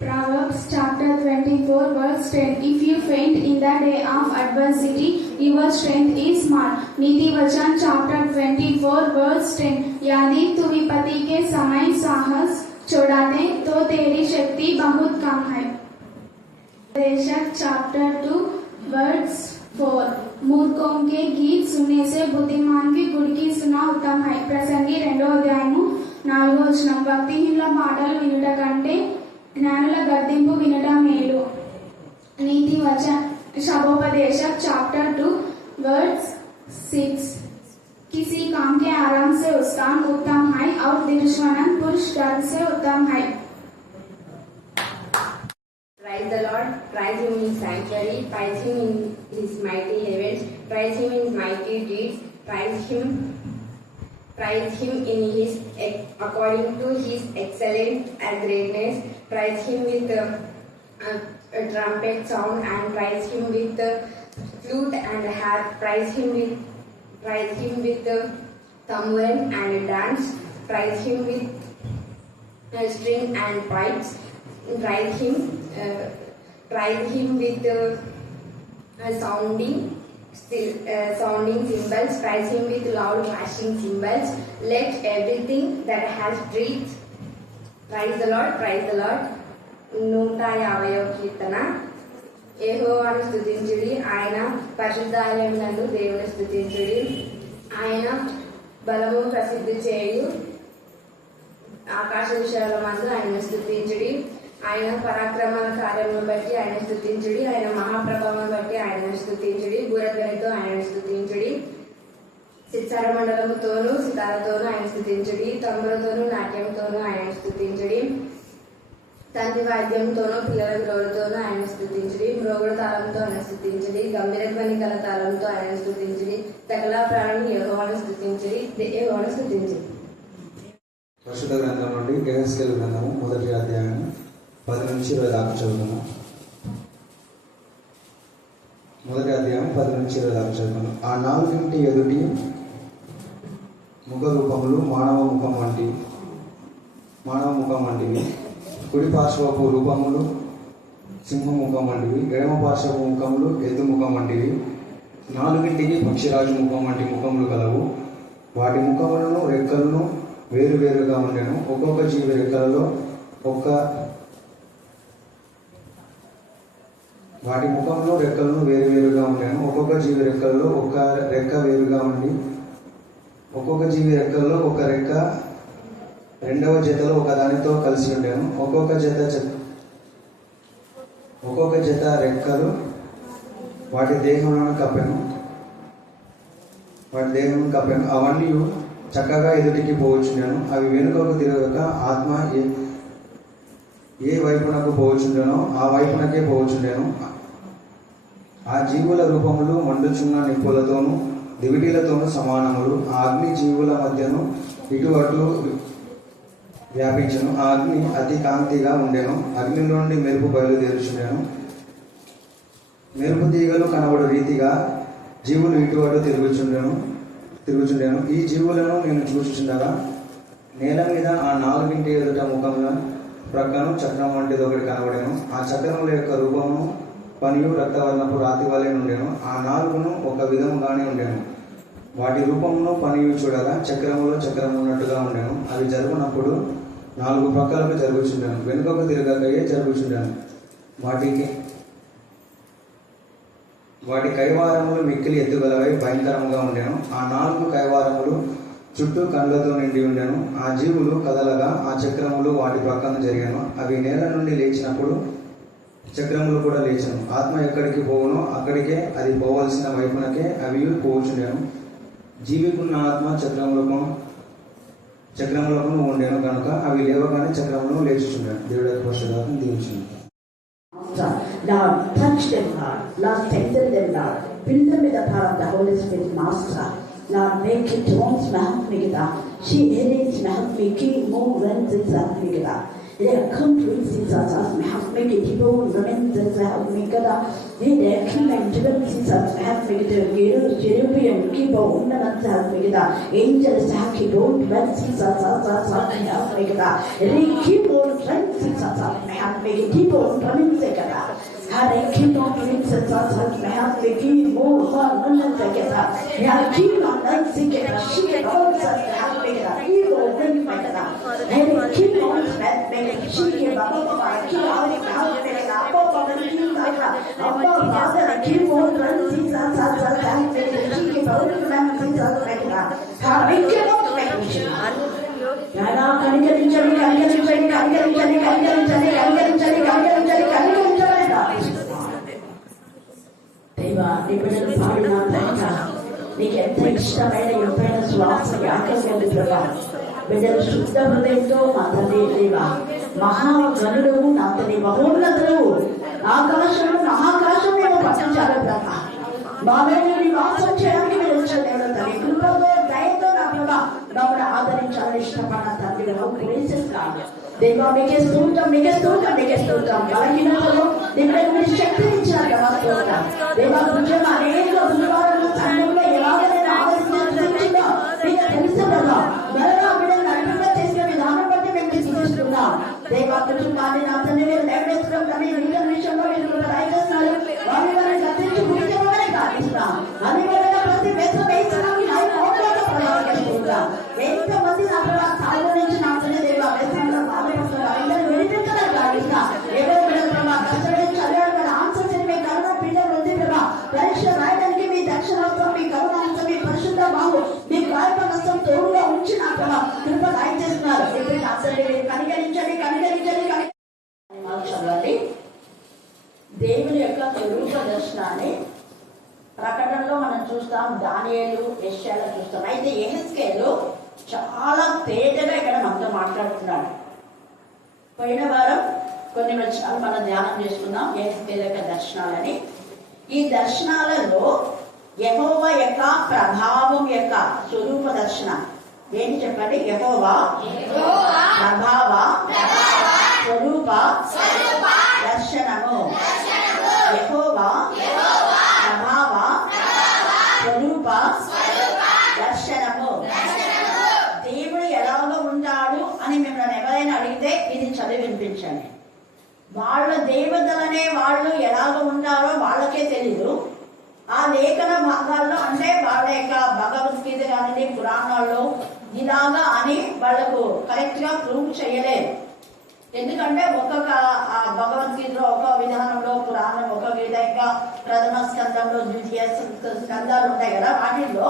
Proverbs chapter 24 verse 10. If you faint in the day of adversity, your strength is small. नीति वचन chapter 24 verse 10. यदि तू विपत्ति के समय साहस छोड़ा दे तो तेरी शक्ति बहुत कम है. उपदेशक chapter 2 verse 4. मूर्खों के गीत सुनने से बुद्धिमान की गुड़की सुना उत्तम है. ప్రసంగి 2వ అధ్యాయము 4వ వచనం. భక్తిహీనుల పాటలు వినుట కంటే జ్ఞానుల గద్దింపు వినడం మేలు. నీతి వచన शबोपदेशक चैप्टर 2 वर्स 6. किसी काम के आराम से उसका उत्तम है और दुश्मन पुरुष डर से उत्तम है. Praise the Lord, praise Him in sanctuary, praise Him in His mighty heavens, praise Him in mighty deeds, praise Him in His according to His excellent and greatness, praise Him with a trumpet sound and praise Him with flute and harp, praise Him with tambourine and dance, praise Him with string and pipes, praise Him with sounding cymbals, praise Him with loud clashing cymbals. Let everything that has breath praise the Lord, praise the Lord. 150వ కీర్తన. యెహోవాను స్తుతించుడి, ఆయన పరిశుద్ధాలయమునందు దేవుని స్తుతించుడి. ఆయన బలము ప్రసిద్ధి చేయు ఆకాశ విశాలమందు ఆయన స్తుతించుడి. ఆయన పరాక్రమాల కార్యమును బట్టి ఆయన స్తుతించుడి. ఆయన మహాప్రభావం బట్టి ఆయన స్తుతించుడి. బూరధ్వనితో ఆయన స్తుతించుడి. సిత్సార మండలముతోనూ సితారతోనూ ఆయన స్తుతించుడి. తంబురతోనూ నాట్యంతోనూ ఆయన స్తుతించుడి. తండ్రి వాద్యంతోనూ పిల్లల గ్రోలతోనూ ఆయన స్తుతించుడి. మ్రోగుడు తాళంతో ఆయన స్తుతించుడి. గంభీర ధ్వని గల తాళంతో ఆయన స్తుతించుడి. సకల ప్రాణులు యెహోవాను స్తుతించుడి, యెహోవాను స్తుతించుడి. పరిశుద్ధ గ్రంథం నుండి యెహెజ్కేలు గ్రంథము 1వ అధ్యాయం 10 నుంచి 20 దాకా చదువుతున్నాం. 1వ అధ్యాయం 10 నుంచి 20 దాకా చదువుతున్నాం. ఆ నాలుగింటి ఎదుటి ముఖ రూపములు మానవ ముఖం వంటివి. కుడి పార్శ్వపు రూపములు సింహముఖం వంటివి. ఎడమ పార్శ్వపు ముఖములు ఎద్దు ముఖం వంటివి. నాలుగింటికి పక్షిరాజు ముఖం వంటి ముఖములు కలవు. వాటి ముఖములను రెక్కలను వేరువేరుగా ఉండెను. ఒక్కొక్క జీవి రెక్కలలో వాటి ముఖంలో రెక్కలను వేరువేరుగా ఉండెను. ఒక్కొక్క జీవి రెక్కలలో ఒక రెక్క వేరుగా ఉండి ఒక్కొక్క జీవి రెక్కల్లో ఒక రెక్క రెండవ జతలో ఒకదానితో కలిసి ఉండేను. ఒక్కొక్క జత రెక్కలు వాటి దేహములను కప్పెను. అవన్నీ చక్కగా ఎదుటికి పోవచ్చుండెను. అవి వెనుకకు తిరగక ఆత్మ ఏ వైపునకు పోవచ్చుండెనో ఆ వైపునకే పోవచ్చుండెను. ఆ జీవుల రూపములు మండుచున్న నిప్పులతోనూ దివిటీలతోనూ సమానములు. ఆ అగ్ని జీవుల మధ్యను ఇటు అటు వ్యాపించను. ఆ అగ్ని అతి కాంతిగా ఉండెను. అగ్ని నుండి మెరుపు బయలుదేరుచుండెను. మెరుపు తీగలు కనబడు రీతిగా జీవులు ఇటు అటు తిరుగుచుండెను. ఈ జీవులను నేను చూచుచుండగా నేల మీద ఆ నాలుగింటి ఎదుట ముఖముల ప్రక్కను చక్రం వంటిది ఒకటి కనబడెను. ఆ చక్రముల యొక్క రూపము పనియు రక్తవర్ణపు రాతి వలె ఉండెను. ఆ నాలుగును ఒక విధముగానే ఉండెను. వాటి రూపమును పనియు చూడగా చక్రములో చక్రము ఉన్నట్టుగా ఉండెను. అవి జరుగునప్పుడు 4 ప్రక్కలకు జరుగుచుండెను. వెనుకకు తిరగకయే జరుగుచుండెను. వాటి కైవారములు మిక్కిలి ఎత్తుగలవై భయంకరముగా ఉండెను. ఆ 4 కైవారములు చుట్టూ కండ్లతో నిండి ఉండెను. ఆ జీవులు కదలగా ఆ చక్రములు వాటి ప్రక్కన జరిగాను. అవి నేల నుండి లేచినప్పుడు చక్రములు కూడా లేచను. ఆత్మ ఎక్కడికి పోవునో అక్కడికే అది పోవలసిన వైపునకే అవి పోవచ్చుండెను. జీవికున్న ఆత్మ చక్రములకు ఉండేను కనుక అవి లేవగానే చక్రములను లేచుచుండెను. దేవుడి పరిశుద్ధాత్మను దీవించును. Lord, touch them, Lord, strengthen them, Lord, fill them with the power of the Holy Spirit, Master. Lord, make it once mahmigda. She edits mahmiki more than this mahmigda. They are complete sisters mahmiki people running this mahmigda. They are killing different sisters mahmigda. Jerubian people unnaman mahmigda. Angels mahmigda. When sisters mahmigda. They keep on running sisters mahmigda. make keep on running together. And keep on doing such may have to keep more fun together. Yeah, keep on dancing together. She all such have to get a keep on running together. And keep on making she give up keep on have to get up on the keep up keep on running such and she give up running such like that. How we keep on making దేవా నీ బిడ్డలు పాడిన పాట నీకు ఎంత ఇష్టమైన ఎంపైన శ్వాస యాకం ప్రభా బిడ్డలు శుద్ధ హృదయంతో మా తండ్రి దేవా మహాగణుడు నా తండ్రి మహోన్నతుడు ఆకాశంలో మహాకాశం మేము పట్టించాలి ప్రభా బాబేని నివాసం చేయడానికి మీరు వచ్చిన దేవుడు తల్లి కృపతో దయతో నా ప్రభా మమ్మల్ని ఆదరించాలని ఇష్టపడిన తండ్రి ప్రేసిస్తాను దేవా మీకే స్తోత్రం బలహీనతలో దేవుడు మీరు శక్తిని ఇచ్చారు కదా స్తోత్రం దేవా భుజం అనేక బుధవారాలు సంఘంలో ఎలాగైనా ఆదరించిందో మీకు తెలుసు కదా మరలా బిడ్డలు నడుపుగా చేసిన విధానం బట్టి మేము తీసుకుంటున్నాం దేవా కుటుంబాన్ని నా తండ్రి మీరు లేవనెత్తడం కానీ మిగతా విషయంలో మీరు రాయిస్తున్నారు వారిని గతించి ముఖ్యమని కాదిస్తున్నాం అందువల్ల ప్రతి వేస వేసడానికి ఎంతమంది నా ప్రభావ స్థాయిలో నుంచి నా తండ్రి దేవా వేసంలో బాధపడుతున్నారు అందరూ వినిపించడం కాదిస్తున్నా ఎవరు ప్రభావ కష్టపడి చదివారు ఆన్సర్ మీ కరుణ పిల్లలు ఉంది ప్రభావ పరీక్ష రాయడానికి మీ దక్షిణాంశం మీ కరుణాంశం మీ పరిశుద్ధ బాబు మీ కాయప నష్టం తోడుగా ఉంచి నా ప్రభావ కృప రాయించేస్తున్నారు కనికరించండి దేవుని యొక్క స్వరూప దర్శనాన్ని ప్రకటనలో మనం చూస్తాం, దానియేలు యెషయాలో చూస్తాం. అయితే యెహెజ్కేలు చాలా తేజగా ఇక్కడ మనతో మాట్లాడుతున్నాడు. పోయిన వారం కొన్ని వచనాలు మనం ధ్యానం చేసుకున్నాం యెహెజ్కేలు యొక్క దర్శనాలని. ఈ దర్శనాలలో యెహోవా యొక్క ప్రభావం యొక్క స్వరూప దర్శనం ఏంటి చెప్పండి? యెహోవా ప్రభావ స్వరూప దర్శనము. యెహోవా ప్రభావ స్వరూప దర్శనము. దేవుడు ఎలాగో ఉంటాడు అని మిమ్మల్ని ఎవరైనా అడిగితే ఇది చదివి వినిపించండి. వాళ్ళ దేవతలనే వాళ్ళు ఎలాగ ఉంటారో వాళ్ళకే తెలీదు. ఆ లేఖన భాగాల్లో అంటే వాళ్ళ యొక్క భగవద్గీత కానీ పురాణాల్లో ఇలాగా అని వాళ్లకు కరెక్ట్ గా ప్రూవ్ చేయలేదు. ఎందుకంటే ఒక్కొక్క భగవద్గీతలో ఒక విధానంలో, పురాణం ఒక విధంగా, ప్రథమ స్కందంలో ద్వితీయ స్కందాలు ఉంటాయి కదా, వాటిల్లో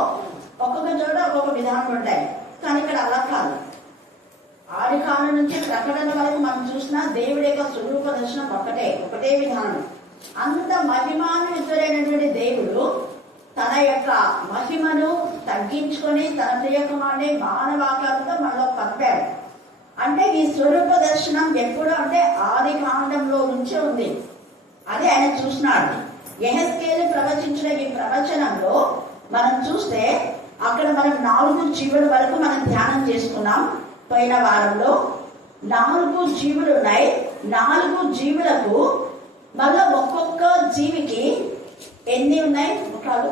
ఒక్కొక్క చోట ఒక్కొక్క విధానం ఉంటాయి. కానీ ఇక్కడ అలా కాదు. ఆది కాలం నుంచి ప్రకటన వరకు మనం చూసిన దేవుడి యొక్క స్వరూప దర్శనం ఒకటే విధానం. అంత మహిమాన్వితుడైనటువంటి దేవుడు తన యొక్క మహిమను తగ్గించుకొని తన ప్రియకుమారుని మానవాకారంతో మనలో పంపాడు. అంటే ఈ స్వరూప దర్శనం ఎప్పుడు అంటే ఆది కాండంలో నుంచి ఉంది. అది ఆయన చూసినాడు. యెహెజ్కేలు ప్రవచించిన ఈ ప్రవచనంలో మనం చూస్తే అక్కడ మనం 4 జీవుల వరకు మనం ధ్యానం చేసుకున్నాం. పోయిన వారంలో 4 జీవులు ఉన్నాయి. 4 జీవులకు మళ్ళా ఒక్కొక్క జీవికి ఎన్ని ఉన్నాయి ముఖాలు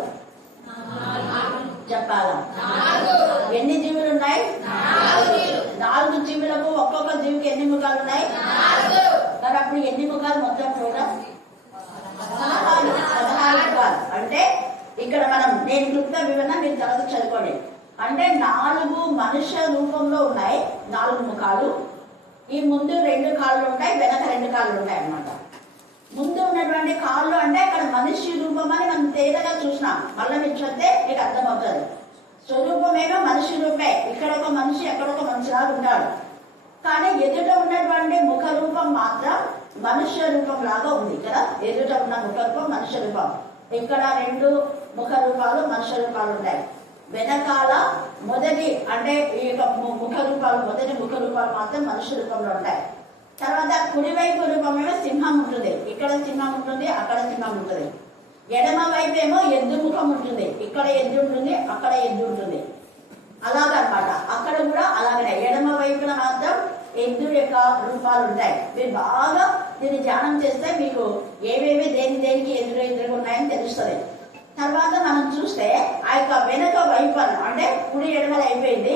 చెప్పాలా? ఎన్ని జీవులు ఉన్నాయి? 4 జీవులకు ఒక్కొక్క జీవికి ఎన్ని ముఖాలు ఉన్నాయి? మరి అప్పుడు ఎన్ని ముఖాలు మొత్తం కూడా 16 ముఖాలు. అంటే ఇక్కడ నేను క్లుప్త వివరణ మీరు తర్వాత చదువుకోండి. అంటే 4 మనుష్య రూపంలో ఉన్నాయి 4 ముఖాలు. ఈ ముందు 2 కాళ్ళు ఉంటాయి, వెనక 2 కాళ్ళు ఉంటాయి అన్నమాట. ముందు ఉన్నటువంటి కాళ్ళు అంటే అక్కడ మనిషి రూపం అని మనం తేదగా చూసినాం. మళ్ళీ మీరు చూస్తే మీకు అర్థమవుతుంది. స్వరూపమేమో మనిషి రూపే. ఇక్కడ ఒక మనిషి, అక్కడ ఒక మనిషిలాగా ఉంటాడు. కానీ ఎదుట ఉన్నటువంటి ముఖ రూపం మాత్రం మనుష్య రూపం లాగా ఉంది కదా. ఎదుట ఉన్న ముఖ రూపం మనుష్య రూపం. ఇక్కడ 2 ముఖ రూపాలు మనుష్య రూపాలు ఉంటాయి. వెనకాల మొదటి అంటే ఈ యొక్క ముఖ రూపాలు, మొదటి ముఖ రూపాలు మాత్రం మనుష్య రూపంలో ఉంటాయి. తర్వాత కుడివైపు రూపమేమో సింహం ఉంటుంది. ఇక్కడ సింహం ఉంటుంది, అక్కడ సింహం ఉంటుంది. ఎడమ వైపు ఏమో ఎద్దు ముఖం ఉంటుంది. ఇక్కడ ఎద్దు ఉంటుంది, అక్కడ ఎద్దు ఉంటుంది. అలాగనమాట. అక్కడ కూడా అలాగనే ఎడమ వైపున మాత్రం ఎద్దు యొక్క రూపాలు ఉంటాయి. మీరు బాగా దీన్ని ధ్యానం చేస్తే మీకు ఏవేవి దేనికి ఎదురుగా ఉన్నాయని తెలుస్తుంది. తర్వాత మనం చూస్తే ఆ యొక్క వెనక వైపు అంటే కుడి ఎడమలు అయిపోయింది.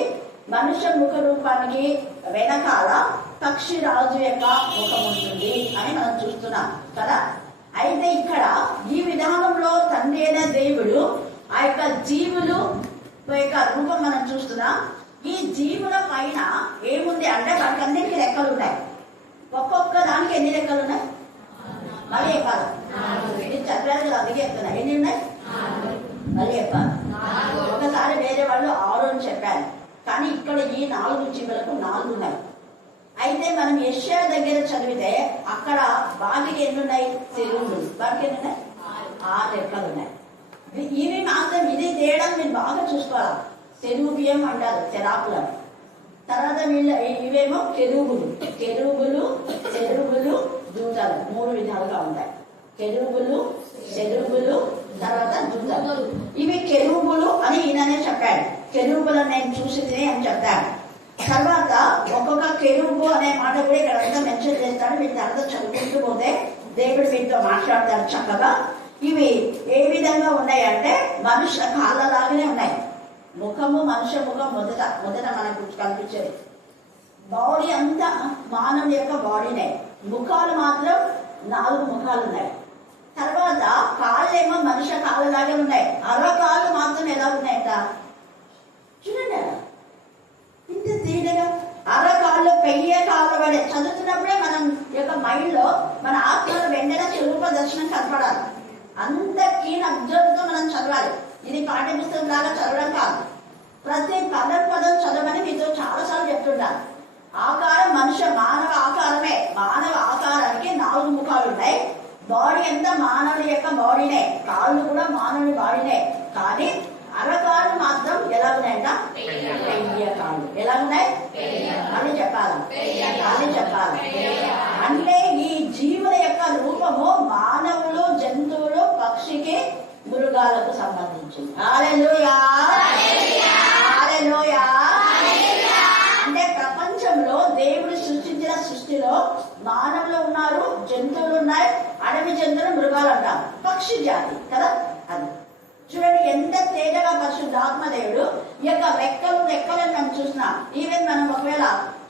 మనుష్య ముఖ రూపానికి వెనకాల పక్షి రాజు యొక్క ముఖం ఉంటుంది అని మనం చూస్తున్నాం కదా. అయితే ఇక్కడ ఈ విధానంలో తండ్రి అయిన దేవుడు ఆ యొక్క జీవులు యొక్క రూపం మనం చూస్తున్నాం. ఈ జీవుల పైన ఏముంది అంటే వాటికి అన్నిటికీ రెక్కలు ఉన్నాయి. ఒక్కొక్క దానికి ఎన్ని రెక్కలు ఉన్నాయి? మళ్ళీ చెప్పాలి, ఇది చదివారు కదా, అందుకే చెప్తున్నా. ఎన్ని ఉన్నాయి? మళ్ళీ చెప్పాలి. ఒకసారి వేరే వాళ్ళు 6 అని చెప్పారు, కానీ ఇక్కడ ఈ 4 జీవులకు 4 ఉన్నాయి. అయితే మనం యెషయా దగ్గర చదివితే అక్కడ వాటికి ఎన్ని ఉన్నాయి? చెరువులు. వాటికి ఎన్ని ఉన్నాయి? 6 రెక్కలు ఉన్నాయి. ఇవి మాత్రం ఇది తేడా మీరు బాగా చూసుకోవాలి. చెరువుబియ్యం అంటారు, చెరాకులను. తర్వాత ఇవేమో కెరూబులు. కెరూబులు, చెరువులు, దూతలు 3 విధాలుగా ఉంటాయి. కెరూబులు, చెరువులు, తర్వాత దూతలు. ఇవి కెరూబులు అని ఈయననే చెప్పాడు. కెరూబులను నేను చూసింది అని చెప్పాడు. తర్వాత ఒక్కొక్క కెరూబు అనే మాట కూడా ఇక్కడ అంతా మెన్షన్ చేస్తాడు. మీరు తర్వాత చదువుకుంటూ పోతే దేవుడు వీటితో మాట్లాడతాడు చక్కగా. ఇవి ఏ విధంగా ఉన్నాయంటే మనుష్య కాళ్ళలాగానే ఉన్నాయి. ముఖము మనుష్య ముఖం మొదట మనకు కనిపించేది. బాడీ అంతా మానవుని యొక్క బాడీనే. ముఖాలు మాత్రం 4 ముఖాలు ఉన్నాయి. తర్వాత కాళ్ళేమో మనుష్య కాళ్ళలాగే ఉన్నాయి. అరకాళ్ళు మాత్రం ఎలా ఉన్నాయట చూడండి, ఇంత తేలిగా అరకాళ్ళు పెయ్య కాళ్ళ పడే. చదువుతున్నప్పుడే మనం యొక్క మైండ్ లో మన ఆత్మలో వెంటనే స్వరూప దర్శనం కనపడాలి. అంత కీన్ అబ్జర్వ్ తో మనం చదవాలి. ఇది పాఠ్యపుస్తకం లాగా చదవడం కాదు. ప్రతి పదం చదవమని మీతో చాలా సార్లు చెప్తుంటాను. ఆకారం మానవ ఆకారమే. మానవ ఆకారానికి 4 ముఖాలు ఉన్నాయి. బాడీ అంతా మానవుడి యొక్క బాడీనే. కాళ్ళు కూడా మానవుడి బాడీనే. కానీ అరకాళ్ళు మాత్రం ఎలా ఉన్నాయంట? పెయ్య కాళ్ళు. ఎలా ఉన్నాయి? అని చెప్పాలి. అంటే ఈ జీవుల యొక్క రూపము మానవులు, జంతువులు, పక్షికి, మృగాలకు సంబంధించింది. హల్లెలూయా, హల్లెలూయా. అంటే ప్రపంచంలో దేవుడు సృష్టించిన సృష్టిలో మానవులు ఉన్నారు, జంతువులు ఉన్నాయి, అడవి జంతువులు, మృగాలు అంటాం, పక్షి జాతి కదా. అది చూడండి ఎంత తేజగా పరిశుద్ధాత్మ దేవుడు ఈ యొక్క రెక్కలను మనం చూస్తున్నాం. ఈవెన్ మనం ఒకవేళ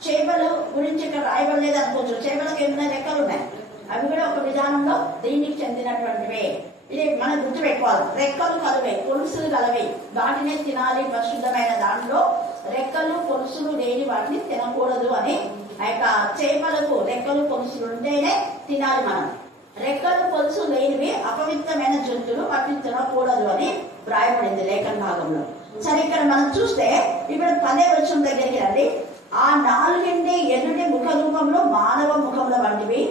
చేపలు గురించి ఇక్కడ రాయబడలేదు అనుకోవచ్చు. చేపలకు ఏమైనా రెక్కలు ఉన్నాయి, అవి కూడా ఒక విధానంలో దీనికి చెందినటువంటివే. ఇది మనం గుర్తు పెట్టుకోవాలి. రెక్కలు కలవే, పొలుసులు కలవే, వాటినే తినాలి. పరిశుద్ధమైన దాంట్లో రెక్కలు పొలుసులు లేని వాటిని తినకూడదు అని. ఆ యొక్క చేపలకు రెక్కలు పొలుసులు ఉంటేనే తినాలి మనం. రెక్కలు పొలుసు లేనివి అపవిత్రమైన జంతువులు, వాటిని తినకూడదు అని వ్రాయబడింది లేఖన భాగంలో. సరే, ఇక్కడ మనం చూస్తే ఇప్పుడు 10వ వచనం దగ్గరికి రండి. ఆ 4 ఎదుటి ముఖ రూపంలో మానవ ముఖంలో వంటివి,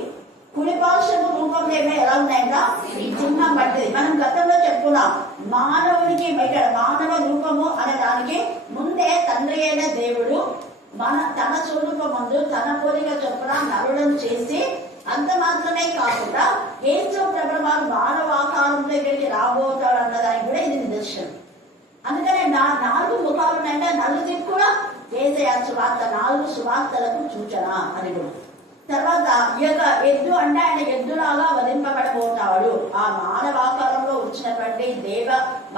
కుడిపార్శ్వపు రూపంలో ఏమో ఎలా ఉన్నాయంట? సింహం వంటిది. మనం గతంలో చెప్పుకున్నాం. మానవునికి ఇక్కడ మానవ రూపము అనే దానికి ముందే తండ్రి అయిన దేవుడు తన స్వరూపమందు తన పోలిక చొప్పున నరులను చేసి, అంత మాత్రమే కాకుండా యేసు ప్రభువు వారు మానవ ఆకారం దగ్గరికి రాబోతాడు అన్నదానికి కూడా ఇది నిదర్శనం. అందుకనే 4 ముఖాలు ఉన్నాయంటే నలుగురికి కూడా యేసయ్య సువార్త 4 సువార్తలకు సూచన అని కూడా. తర్వాత ఈ యొక్క ఎద్దు అంటే ఆయన ఎద్దులాగా వధింపబడబోతాడు. ఆ మానవ ఆకారంలో వచ్చినటువంటి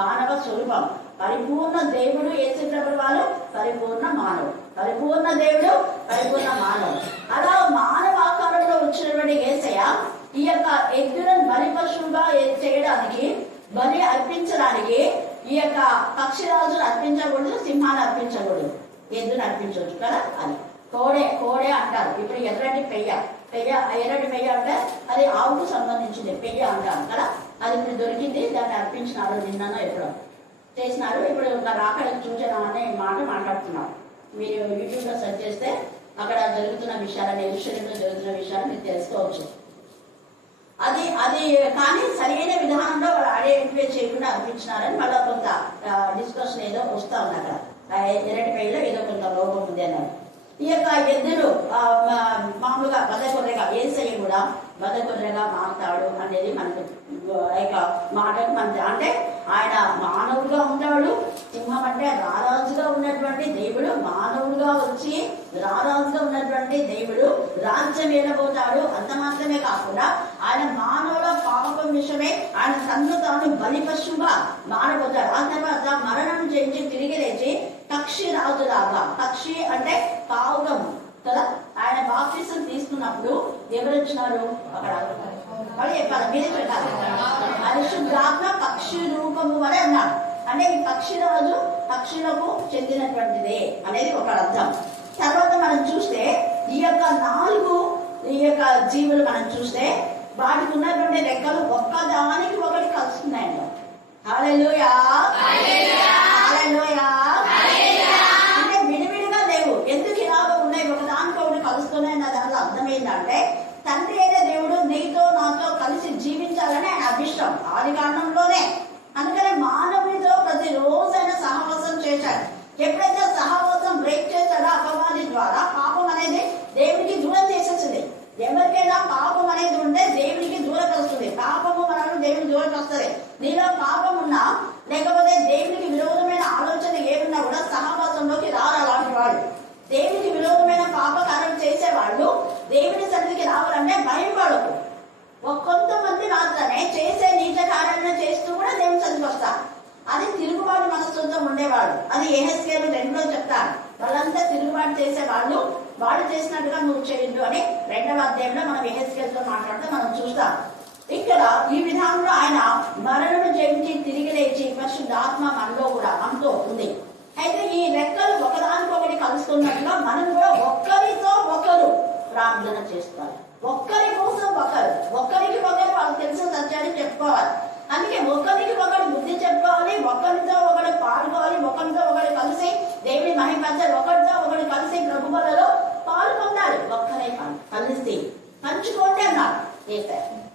మానవ స్వరూపం. పరిపూర్ణ దేవుడు యేసు ప్రభువు వారు పరిపూర్ణ మానవుడు. పరిపూర్ణ దేవుడు, పరిపూర్ణ మానవుడు. అలా మానవ ఆకారంలో వచ్చినటువంటి యేసయ్య ఈ యొక్క ఎద్దులను బలిపశువుగా చేయడానికి, బలి అర్పించడానికి ఈ యొక్క పక్షిరాజును అర్పించకూడదు, సింహాన్ని అర్పించకూడదు, ఎద్దును అర్పించవచ్చు కదా. అది కోడే అంటారు. ఇప్పుడు ఎర్రటి పెయ్య ఎర్రటి పెయ్య అంటే అది ఆవుకు సంబంధించింది పెయ్య అంటారు కదా. అది ఇప్పుడు దొరికింది, దాన్ని అర్పించినారు. నిన్ననో ఎప్పుడో చేసినారు. ఇప్పుడు రాకడకు సూచన అనే మాట మాట్లాడుతున్నారు. మీరు యూట్యూబ్ లో సెర్చ్ చేస్తే అక్కడ జరుగుతున్న విషయాలు, యెరూషలేములో జరుగుతున్న విషయాలు మీరు తెలుసుకోవచ్చు. అది కానీ సరైన విధానంలో వాళ్ళు ఐడెంటిఫై చేయకుండా అర్పించినారని మళ్ళీ కొంత డిస్కషన్ ఏదో వస్తా ఉంది. అక్కడ ఎర్రటి పెయ్యలో ఏదో కొంత లోపం ఉంది అన్నారు. ఈ యొక్క ఎద్దులు మామూలుగా బదగొర్రెగా, యేసయ్య కూడా బదగొర్రెగా మారుతాడు అనేది మనకు మాటకు అంటే ఆయన మానవుడుగా ఉంటాడు. సింహం అంటే రారాజుగా ఉన్నటువంటి దేవుడు, మానవుడుగా వచ్చి రారాజుగా ఉన్నటువంటి దేవుడు రాజ్యం ఏలబోతాడు. అంత మాత్రమే కాకుండా ఆయన మానవుల పాపం విషయమే ఆయన తన్ను తాను బలిపశువుగా మారబోతాడు. ఆ తర్వాత మరణం చేయించి తిరిగి లేచి పక్షి రాజులాగా, పక్షి అంటే పావుగము కదా. ఆయన బాప్తిసం తీసుకున్నప్పుడు ఎవరు వచ్చినారు అక్కడ వాళ్ళు చెప్పాలి, మీరే చెప్పాలి. పరిశుద్ధాత్మ పక్షి రూపము వలె అన్నాడు. అంటే ఈ పక్షి రాజు పక్షులకు చెందినటువంటిదే అనేది ఒక అర్థం. తర్వాత మనం చూస్తే ఈ యొక్క జీవులు మనం చూస్తే వాటికి ఉన్నటువంటి రెక్కలు ఒక్కదానికి ఒకటి కలుస్తున్నాయంట. హల్లెలూయా, హల్లెలూయా. అంటే విడివిడిగా లేవు, ఎందుకు ఇలాగ ఉన్నాయి, ఒకదానికి ఒకటి కలుస్తున్నాయి అన్న దానిలో అర్థం ఏంటంటే తండ్రి అయిన దేవుడు నీతో నాతో కలిసి జీవించాలని ఆయన అభిష్టం ఆది కారణంలోనే. అందుకనే మానవునితో ప్రతిరోజు ఆయన సహవాసం చేశాడు. ఎప్పుడైతే సహవాసం బ్రేక్ చేశాడో అపవాది ద్వారా పాపం అనేది దేవునికి దూరం చేసేసింది. ఎవరికైనా పాపం అనేది ఉంటే దేవునికి దూరపరుస్తుంది. పాపము మనల్ని దేవునికి దూరపరుస్తుంది. నీలో పాపం ఉన్నా లేకపోతే దేవునికి విరోధమైన ఆలోచన ఏమున్నా కూడా సహవాసంలోకి రారు అలాంటి వాళ్ళు. దేవునికి విరోధమైన పాపకార్యం చేసేవాళ్ళు దేవుని సన్నిధికి రావాలంటే భయం పడకు. కొంతమంది మాత్రమే చేసే నీచ కార్యాలను చేస్తూ కూడా దేవుని సన్నిధికి వస్తారు. అది తిరుగుబాటు మనస్సుతో ఉండేవాడు. అది యెహెజ్కేలు 2లో చెప్తారు. వాళ్ళంతా తిరుగుబాటు చేసేవాళ్ళు, వాడు చేసినట్టుగా నువ్వు చేయొద్దు అని 2వ అధ్యాయంలో మనం యెహెజ్కేలుతో మాట్లాడితే మనం చూస్తాం. ఇక్కడ ఈ విధానంలో ఆయన మరణను జయించి తిరిగి లేచి పరిశుద్ధాత్మ మనతో ఉంది. అయితే ఈ రెక్కలు ఒకదానికొకటి కలుస్తున్నట్టుగా మనం కూడా ఒక్కరితో ఒకరు ప్రార్థన చేసుకోవాలి. ఒక్కరి కోసం ఒక్కరికి ఒకరు వాళ్ళకి తెలిసిన సత్యాన్ని చెప్పుకోవాలి. అందుకే ఒకరికి ఒకరు బుద్ధి చెప్పుకోవాలి, ఒకరితో ఒకరు పాడుకోవాలి, ఒకరితో ఒకరు కలిసి దేవుని మహిమపరచాలి, ఒకరితో ఒకరు కలిసి ప్రభువులలో పాల్గొనాలి. ఒక్కరే కలిసి పంచుకోండి అన్నాడు.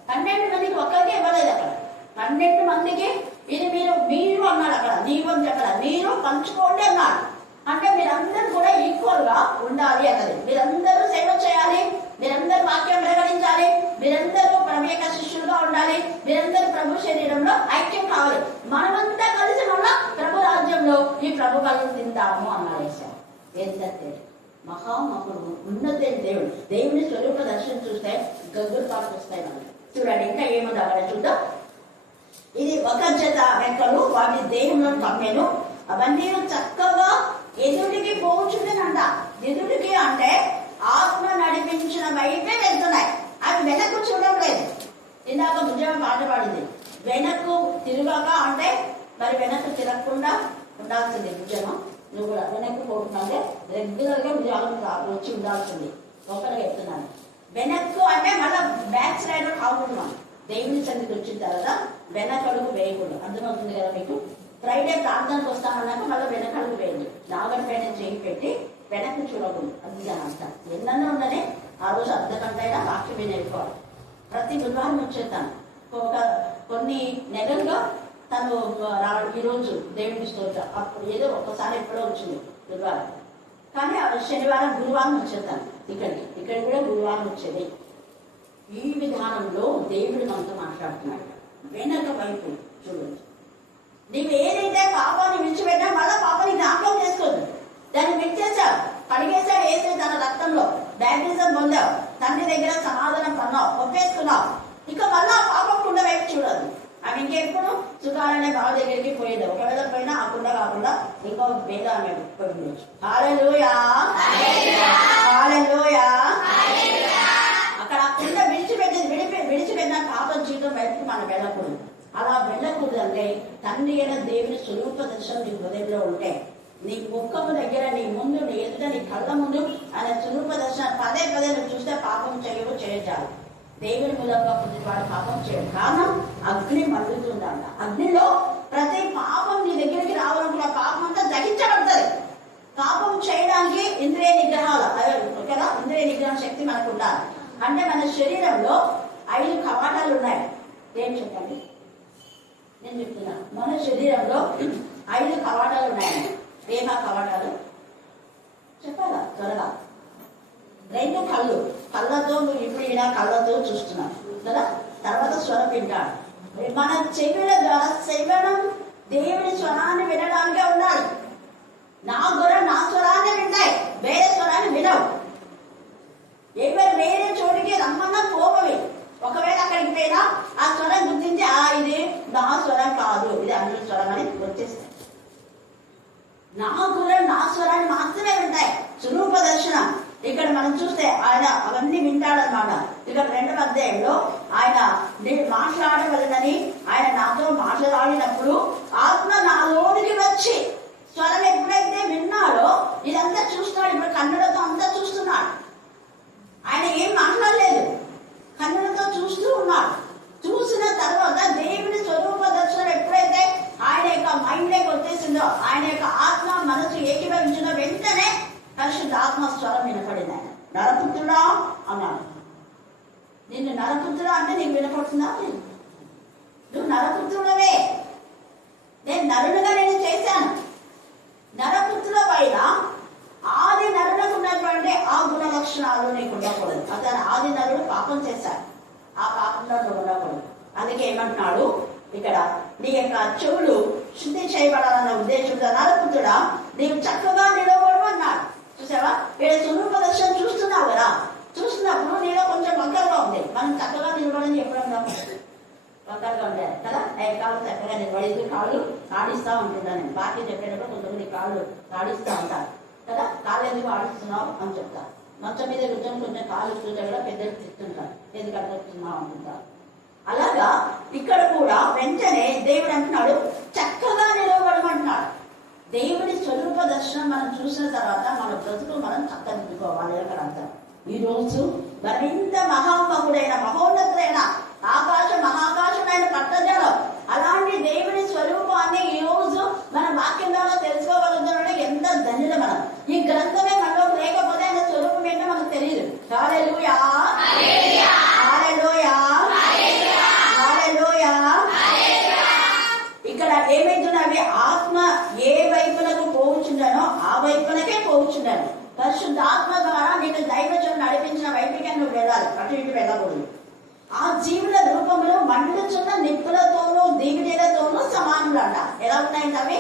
12 మందికి ఒక్కరికి ఇవ్వలేదు అక్కడ, 12 మందికి ఇది మీరు అన్నాడు అక్కడ, నీవు అని చెప్పాలి, మీరు పంచుకోండి అన్నాడు. అంటే మీరందరూ కూడా ఈక్వల్ గా ఉండాలి అన్నది. మీరందరూ సేవ చేయాలి, మీరందరూ వాక్యం ప్రకటించాలి, మీరందరూ ప్రభు యొక్క శిష్యులుగా ఉండాలి, మీరందరూ ప్రభు శరీరంలో ఐక్యం కావాలి. మనమంతా కలిసి మన ప్రభు రాజ్యంలో ఈ ప్రభు కళ్ళు తింటాము అన్నాడు. ఏంటంటే మహామహుడు ఉన్నతైన దేవుడు, దేవుని స్వరూప దర్శనం చూస్తే గగ్గులు పాటుకొస్తాయి మనకి. చూడండి ఇంకా ఏముంది అక్కడ చూద్దాం. ఇది ఒక జత రెక్కలు వాటి దేహంలో కమ్మెను, అవన్నీ చక్కగా ఎదుటికి పోచుండేనంట. ఎదుటికి అంటే ఆత్మ నడిపించిన వైపే వెళ్తున్నాయి, అవి వెనక్కు చూడలేదు. ఇందాక ఉద్యమం పాట పాడింది, వెనక్కు తిరగక అంటే మరి వెనక్కు తిరగకుండా ఉండాల్సింది ఉద్యమం. నువ్వు కూడా వెనక్కు పోతుందంటే రెగ్యులర్ గా ఉద్యోగం వచ్చి ఉండాల్సింది. ఒకరు చెప్తున్నాను, వెనక్కు అంటే మళ్ళీ బ్యాక్ సైడ్ కాకుండా దేవుని సన్నిధికి వచ్చిన తర్వాత వెనకడుగు వేయకూడదు. అర్థమవుతుంది కదా మీకు? ఫ్రైడే ప్రార్థనకు వస్తామన్నాక మళ్ళీ వెనకడుగు వేయండి. నాగడి పైన చేయి పెట్టి వెనక్కి చూడకూడదు. అది అర్థం. ఎన్నన్నా ఉన్నదే ఆ రోజు అర్ధగంటైనా వాక్యం మీద వెళ్ళిపోవాలి. ప్రతి బుధవారం వచ్చేస్తాను. కొన్ని నెలలుగా తను ఈరోజు దేవుడికి స్తోత్రం, అప్పుడు ఏదో ఒక్కసారి ఎప్పుడో వచ్చింది బుధవారం, కానీ శనివారం గురువారం వచ్చేస్తాను ఇక్కడికి కూడా గురువారం వచ్చేది. ఈ విధానంలో దేవుడు మనతో మాట్లాడుతున్నాడు. వెనక వైపు చూడండి, నీవు ఏదైతే పాపాన్ని విడిచిపెట్టా మళ్ళా పాపాన్ని జ్ఞాపకం చేసుకోవద్దు. దాన్ని విడిచేశావు, కడిగేశాడు వేసే తన రక్తంలో, బ్యాప్టిజం పొందావు, తండ్రి దగ్గర సమాధానం పొందావు, ఒప్పేసుకున్నావు. ఇక మళ్ళా పాపం కుండ వైపు చూడదు. అవి ఇంకెప్పుడు సుఖాలనే బావ దగ్గరికి పోయేది. ఒకవేళ పోయినా ఆ కుండ కాకుండా ఇంకో వేద ఆమె పోయిండొచ్చు. హల్లెలూయా, హల్లెలూయా. అక్కడ ఆ కుండ విడిచిపెట్టిన పాప జీవితం వైపు మనం వెళ్ళకూడదు. అలా వెళ్ళకూడదు అంటే తండ్రి అయిన దేవుని స్వరూప దర్శనం నీ హృదయంలో ఉంటే, నీ ముఖము దగ్గర, నీ ముందు, నీ ఎదుట, నీ కళ్ళ ముందు ఆయన స్వరూప దర్శనం పదే నువ్వు చూస్తే పాపం చేయచాలి. దేవుని మూలంగా పుట్టినవాడు పాపం చేయడు. కారణం అగ్ని మండుతుందంట. అగ్నిలో ప్రతి పాపం నీ దగ్గరికి రావాలనుకున్న పాపం అంతా దహించబడుతుంది. పాపం చేయడానికి ఇంద్రియ నిగ్రహాలు కదా, ఇంద్రియ నిగ్రహ శక్తి మనకు ఉండాలి. అంటే మన శరీరంలో 5 కవాటాలు ఉన్నాయి. ఏం చెప్పండి, నేను చెప్తున్నా. మన శరీరంలో 5 కవాటాలు ఉన్నాయి. ఏమా కవాటాలు చెప్పాలా త్వరగా? 2 కళ్ళు, కళ్ళతో నువ్వు ఇప్పుడు ఇలా కళ్ళతో చూస్తున్నావు కదా. తర్వాత స్వరం వింటాడు. మన చెవుల ద్వారా శ్రవణం దేవుని స్వరాన్ని వినడానికే ఉండాలి. నా గొర్రె నా స్వరాన్ని వింటాయి, వేరే స్వరాన్ని వినవు. ఎవరు వేరే చోటికి రమ్మన్నా పోవవి. ఒకవేళ అక్కడికి పోయినా ఆ స్వరం గుర్తించి ఇది నా స్వరం కాదు, ఇది అన్ని స్వరం అని వచ్చేస్తాయి. నా గొర్రె నా స్వరాన్ని మాత్రమే వింటాయి. స్వరూప దర్శనం ఇక్కడ మనం చూస్తే ఆయన అవన్నీ వింటాడనమాట. ఇక 2వ అధ్యాయంలో ఆయన నేను మాట్లాడవలనని ఆయన నాతో మాట్లాడినప్పుడు ఆత్మ నాలోనికి వచ్చి స్వరం ఎప్పుడైతే విన్నాడో ఇదంతా చూస్తున్నాడు. ఇప్పుడు కన్నులతో అంతా చూస్తున్నాడు. ఆయన ఏం మాట్లాడలేదు, కన్నులతో చూస్తూ ఉన్నాడు. చూసిన తర్వాత దేవుని స్వరూప దర్శనం ఎప్పుడైతే ఆయన యొక్క మైండ్లోకి వచ్చేసిందో, ఆయన యొక్క ఆత్మ మనసు ఏకీభవించిన వెంటనే పరిశుద్ధాత్మ స్వరం వినపడింది. ఆయన నరపుత్రుడా అన్నాడు. నిన్ను నరపుత్రుడా అంటే నీకు వినపడుతుందా? నువ్వు నరపుత్రుడవే, నేను నరుడుగా నేను చేశాను. నరపుత్రుల పైన ఆది నరులకు ఉన్నటువంటి ఆ గుణ లక్షణాలు నీకు ఉండకూడదు. అతను ఆది నరుడు పాపం చేశాడు, ఆ పాపంలో నువ్వు ఉండకూడదు. అందుకే ఏమంటున్నాడు ఇక్కడ, నీ యొక్క చెవులు శుద్ధి చేయబడాలన్న ఉద్దేశంతో నరపుత్రుడా నీవు చక్కగా నిలవడం అన్నాడు. చూసావా, ఇక్కడ స్వరూప దర్శనం చూస్తున్నావు కదా, చూస్తున్నప్పుడు నీలో కొంచెం వంకరగా ఉంది. మనం చక్కగా నిలబడని ఎప్పుడన్నా వంకరగా ఉండాలి కదా. కాళ్ళు చక్కగా నిలబడి కాళ్ళు ఆడిస్తా ఉంటున్నాను నేను. బాకీ చెప్పేటప్పుడు కొంతమంది కాళ్ళు ఆడిస్తూ ఉంటారు కదా. కాళ్ళు ఎందుకు ఆడిస్తున్నావు అని చెప్తా. మంచం మీద కూర్చొని కొంచెం కాళ్ళు చూస్తే కూడా పెద్దలు తిస్తుంటారు, ఎందుకు అడుగుతున్నావు అంటుంటారు. అలాగా ఇక్కడ కూడా వెంటనే దేవుడు అంటున్నాడు చక్కగా నిలవబడమంటున్నాడు. దేవుడి స్వరూప దర్శనం మనం చూసిన తర్వాత మన బ్రతుకు మనం చక్కదిద్దుకోవాలి. అక్కడ అర్థం ఈ రోజు మరింత మహామహుడైన మహోన్నతుడైన మహాకాశమైన పట్టజలం అలాంటి దేవుని స్వరూపాన్ని ఈ రోజు మన వాక్యం ద్వారా తెలుసుకోగలుగుతామంటే ఎంత ధన్యులు మనం. ఈ గ్రంథమే మనలో లేకపోతే ఆయన స్వరూపం ఏంటో మనకు తెలియదు. హల్లెలూయా, హల్లెలూయా, హల్లెలూయా. ఇక్కడ ఏమైతున్నవి, ఆత్మ ఏ వైపులకు పోవచ్చుండనో ఆ వైపులకే పోవచ్చుండను. పరిశుద్ధాత్మ ద్వారా నేను దైవజనుడు నడిపించిన వైపుకే నువ్వు వెళ్ళాలి, అటు ఇటు వెళ్ళకూడదు. ఆ జీవుల రూపంలో మండుచున్న నిప్పులతోనూ దివిటీలతోనూ సమానులు అంట. ఎలా ఉన్నాయంటే అవి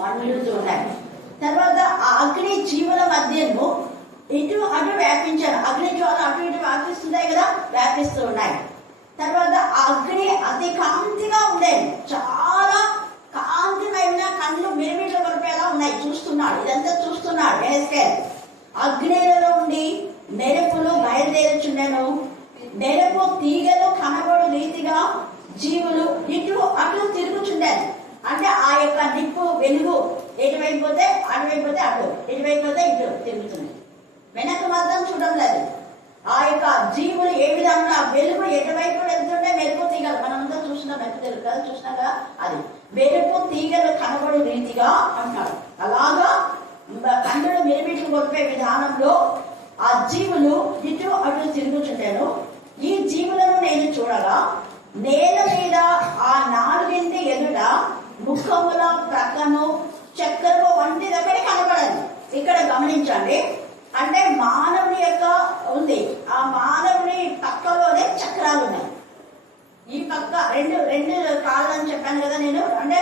మండుతూ ఉన్నాయి. తర్వాత ఆ అగ్ని జీవుల మధ్యను ఇటు అటు వ్యాపించారు. అగ్ని జ్వాల అటు ఇటు వ్యాపిస్తున్నాయి కదా, వ్యాపిస్తూ ఉన్నాయి. తర్వాత ఆ అగ్ని అతి కాంతిగా ఉండేది, చాలా కాంతిమైన కళ్ళు మిరిమిట్లు కొలిపేలా ఉన్నాయి. చూస్తున్నాడు, ఇదంతా చూస్తున్నాడు ఎహెజ్కేలు. అగ్నిలో ఉండి మెరుపులు బయలుదేరుచుండెను, మెరుపు తీగలు కనబడు రీతిగా జీవులు ఇటు అటు తిరుగుచుండేది. అంటే ఆ యొక్క నిప్పు వెలుగు ఎటువైపు పోతే అటువైపు పోతే అటు, ఎటువైపు పోతే ఇటు తిరుగుతుంది. వెనక మాత్రం చూడడం లేదు. ఆ యొక్క జీవులు ఏ విధంగా వెలుగు ఎటువైపు వెళ్తుంటే మెరుపు తీగలు మనంతా చూసినా మెరుపు తెలుగు కదా, చూసినా కదా, అది మెరుపు తీగలు కనబడు రీతిగా అంటారు. అలాగా కన్నులు మిరిమిట్లు కొట్టే విధానంలో ఆ జీవులు ఇటు అటు తిరుగుచుంటాను. ఈ జీవులను నేను చూడగా నేల మీద ఆ 4 ఎదుట ముఖముల ప్రక్కను చక్రము వంటి దగ్గర కనబడదు. ఇక్కడ గమనించండి, అంటే మానవుని యొక్క ఉంది, ఆ మానవుని పక్కలోనే చక్రాలు ఉన్నాయి. ఈ పక్క రెండు కాళ్ళు అని చెప్పాను కదా నేను. అంటే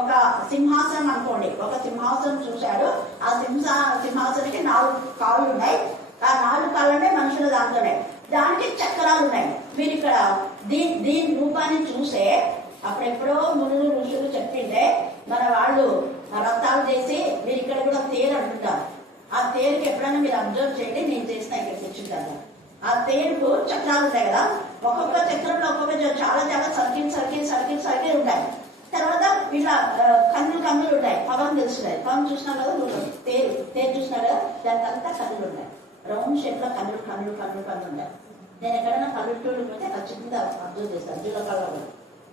ఒక సింహాసనం అనుకోండి, ఒక సింహాసనం చూశాడు. ఆ సింహాసనానికి 4 కాళ్ళు ఉన్నాయి. ఆ 4 కాళ్ళనే మనుషుల దాంట్లోనే, దానికి చక్రాలు ఉన్నాయి. మీరు ఇక్కడ దీని రూపాన్ని చూసే అప్పుడెప్పుడో మునులు ఋషులు చెప్పింటే మన వాళ్ళు రథాలు చేసి మీరు ఇక్కడ కూడా తేరు అంటుంటారు. ఆ తేరుకి ఎప్పుడైనా మీరు అబ్జర్వ్ చేయండి, నేను చేసిన ఇక్కడ తెచ్చుంటాను. ఆ తేరుకు చక్రాలు ఉంటాయి కదా, ఒక్కొక్క చక్రంలో ఒక్కొక్క చాలా సర్కిల్ ఉంటాయి. తర్వాత ఇట్లా కన్నులు ఉంటాయి. పవన్ తెలుస్తున్నాయి. పవన్ చూసినా కదా, తేరు చూసినా కదా, దానికి అంతా కన్నులు ఉంటాయి. రౌండ్ షేప్ లో కన్నులు ఉంటాయి. నేను ఎక్కడైనా పల్లెటూరు పోతే ఖచ్చితంగా అబ్జర్వ్ చేస్తాను.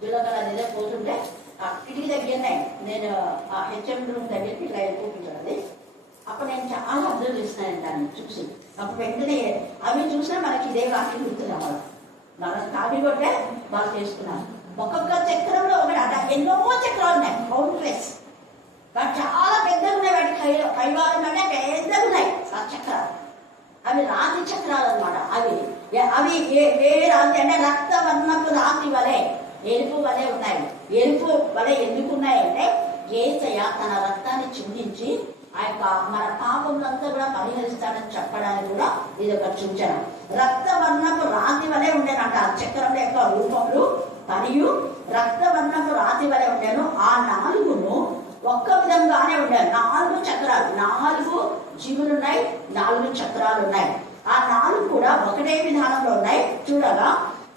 జులకల అదే పోతుంటే ఆ కిటికీ దగ్గరనే నేను ఆ హెచ్ఎం రూమ్ దగ్గరికి ఇట్లా వెళ్ళిపోతుంది. అప్పుడు నేను చాలా అబ్జర్వ్ చేస్తున్నాను దాన్ని చూసి. అప్పుడు వెంటనే అవి చూసినా మనకి ఇదే వాక్యం గుర్తున్నాం. వాళ్ళు మనకు కాపీ కొట్టే వాళ్ళు చేసుకున్నారు. ఒక్కొక్క చక్రంలో ఒకటి అట ఎన్నో చక్రాలు ఉన్నాయి, కౌంట్లెస్. వాటి చాలా పెద్దగా ఉన్నాయి. వాటి కైవారం అంటే పెద్దగా ఉన్నాయి ఆ చక్రాలు. అవి రాతి చక్రాలు అనమాట. అవి ఏ రాతి అంటే రక్తవర్ణపు రాతి వలె, ఎరుపు వలె ఉన్నాయి. ఎరుపు వలె ఎందుకు ఉన్నాయంటే యేసయ్య తన రక్తాన్ని చిందించి ఆ యొక్క మన పాపములంతా కూడా పరిహరిస్తాడని చెప్పడానికి కూడా ఇది ఒక సూచన. రక్తవర్ణపు రాతి వలె ఉండేనంట ఆ చక్రం యొక్క రూపములు, మరియు రక్తవర్ణపు రాతి వలె ఉండేను. ఆ 4 ఒక్క విధంగానే ఉండాలి. 4 చక్రాలు, 4 జీవులు ఉన్నాయి, 4 చక్రాలు ఉన్నాయి. ఆ 4 కూడా ఒకటే విధానంలో ఉన్నాయి. చూడగా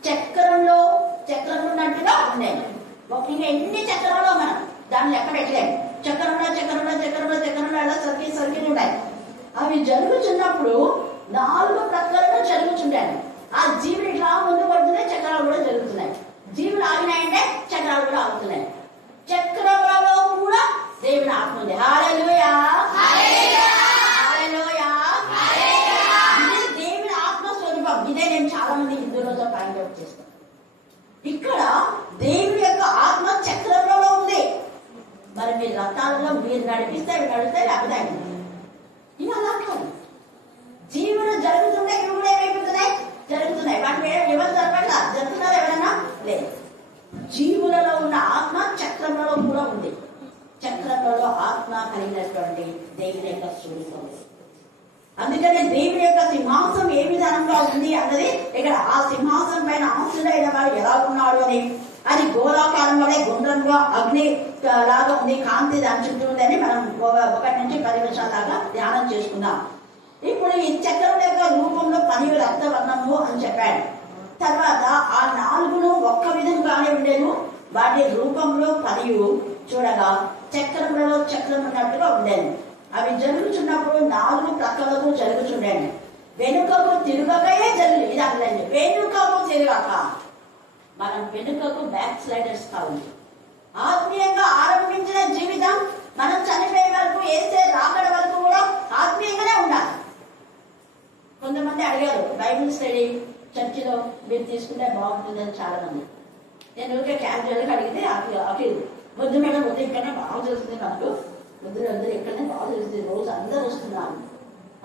చక్రంలో ఉన్నట్టుగా ఉన్నాయి. ఇంకా ఎన్ని చక్రాలు మనం దాన్ని లెక్క పెట్టలేము. చక్రంలో అలా సర్కిల్ ఉన్నాయి. అవి జరుగుతున్నప్పుడు 4 ప్రక్కలను జరుగుతుంటాయి. ఆ జీవులు ఇట్లా ముందు పడుతున్నాయి, చక్రాలు కూడా జరుగుతున్నాయి. జీవులు ఆగినాయంటే చక్రాలు కూడా ఆగుతున్నాయి. చక్రములలో కూడా దేవుని ఆత్మ ఉంది. హల్లెలూయా, హల్లెలూయా. ఇదే దేవుని ఆత్మ స్వరూపం. ఇదే నేను చాలా మంది హిందువులతో పాయింట్అవుట్ చేస్తాను. ఇక్కడ దేవుని యొక్క ఆత్మ చక్రంలో ఉంది. మరి మీరు రథాలలో మీరు నడిపిస్తే అవి నడుస్తాయి, లేకపోతే ఇవి అలా కాదు. జీవులు జరుగుతుంటే ఇవి కూడా ఏమైపోతున్నాయి, జరుగుతున్నాయి. వాటి మీద ఎవరు జరుగుతున్నారు? ఎవరైనా లేదు. జీవులలో ఉన్న ఆత్మ చక్రంలో కూడా ఉంది. చక్రంలో ఆత్మ కలిగినటువంటి దేవుని యొక్క స్వరూపం. అందుకని దేవుని యొక్క సింహాసనం ఏ విధానంగా ఉంది అన్నది ఇక్కడ ఆ సింహాసనం పైన ఆశుడైన వాడు ఎలా ఉన్నాడు అని, అది గోళాకారం వలె గుండ్రంగా అగ్ని లాగా ఉంది, కాంతి దాని చుట్టూ ఉంది అని మనం 1 నుంచి 10 నిమిషాల దాకా ధ్యానం చేసుకుందాం. ఇప్పుడు ఈ చక్రం యొక్క రూపంలో 10 రక్తవర్ణము అని చెప్పాడు. తర్వాత ఆ 4 ఒక్క విధంగానే ఉండేను. వాటి రూపంలో 10 చూడగా చక్రంలో చక్రం ఉన్నట్టుగా ఉండేది. అవి జరుగుతున్నప్పుడు 4 ప్రక్కలకు జరుగుతుండేది. వెనుకకు తిరగకయే జరుగు. ఇది అర్థండి, వెనుకకు తిరగక. మనం వెనుకకు బ్యాక్ స్లైడర్స్ కావాలి. ఆత్మీయంగా ఆరంభించిన జీవితం మనం చనిపోయే వరకు, వేసే రాకడ వరకు కూడా ఆత్మీయంగానే ఉండాలి. కొంతమంది అడిగారు బైబిల్ స్టడీ చర్చిలో మీరు తీసుకుంటే బాగుంటుందని చాలా మంది. నేను ఊరికే క్యాజువల్గా అడిగితే అఖిల్ వద్దు మేడం, వద్దు, ఇక్కడనే బాగా తెలుస్తుంది, నాకు వద్దు ఇక్కడనే బాగా తెలుస్తుంది, రోజు అందరూ వస్తున్నారు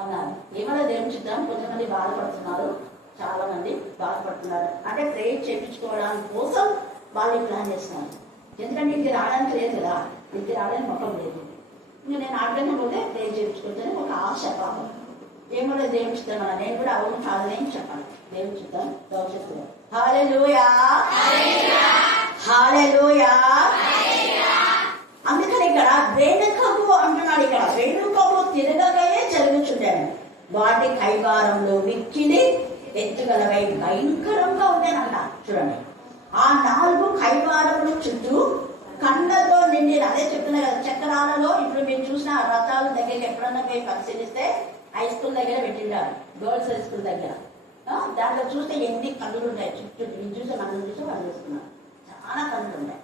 అన్నారు. ఏమైనా దేవుని చిత్రం. కొంతమంది బాధపడుతున్నారు, చాలా మంది బాధపడుతున్నారు. అంటే ప్రేయర్ చేయించుకోవడానికి కోసం వాళ్ళు ప్లాన్ చేస్తున్నారు. ఎందుకంటే ఇంటికి రావడానికి లేదు కదా, ఇంటికి రావడానికి మొక్కం లేదు. ఇంకా నేను ఆడగానే పోతే ప్రేయర్ చేయించుకుంటే ఒక ఆశ పాపం. ఏమన్నా దేవుని చిత్తం అన్న, నేను కూడా అవును కాదని చెప్పాను. దేవుని చిత్తం దోషిస్తున్నాను. హల్లెలూయా, హల్లెలూయా. అందుకని ఇక్కడ వెనుకకు అంటున్నాడు. ఇక్కడ వెనుకకు తిరగకయే జరుగుతుంటాను. వాటి కైవారంలో మిక్కిలి ఎత్తుగలవై భయంకరంగా ఉండేనంట. చూడండి, ఆ 4 కైవారముల చుట్టూ కళ్ళతో నిండి, అదే చెప్తున్నా కదా, చక్రాలలో ఇప్పుడు మీరు చూసిన రథాల దగ్గరికి ఎప్పుడన్నా పోయి పరిశీలిస్తే హై స్కూల్ దగ్గర పెట్టిండారు, గర్ల్స్ హై స్కూల్ దగ్గర. దాంట్లో చూస్తే ఎన్ని కన్నులు ఉన్నాయి చుట్టూ. ఇది చూస్తే మనం చూస్తే వాళ్ళు చూస్తున్నారు, చాలా కన్నులు ఉన్నాయి.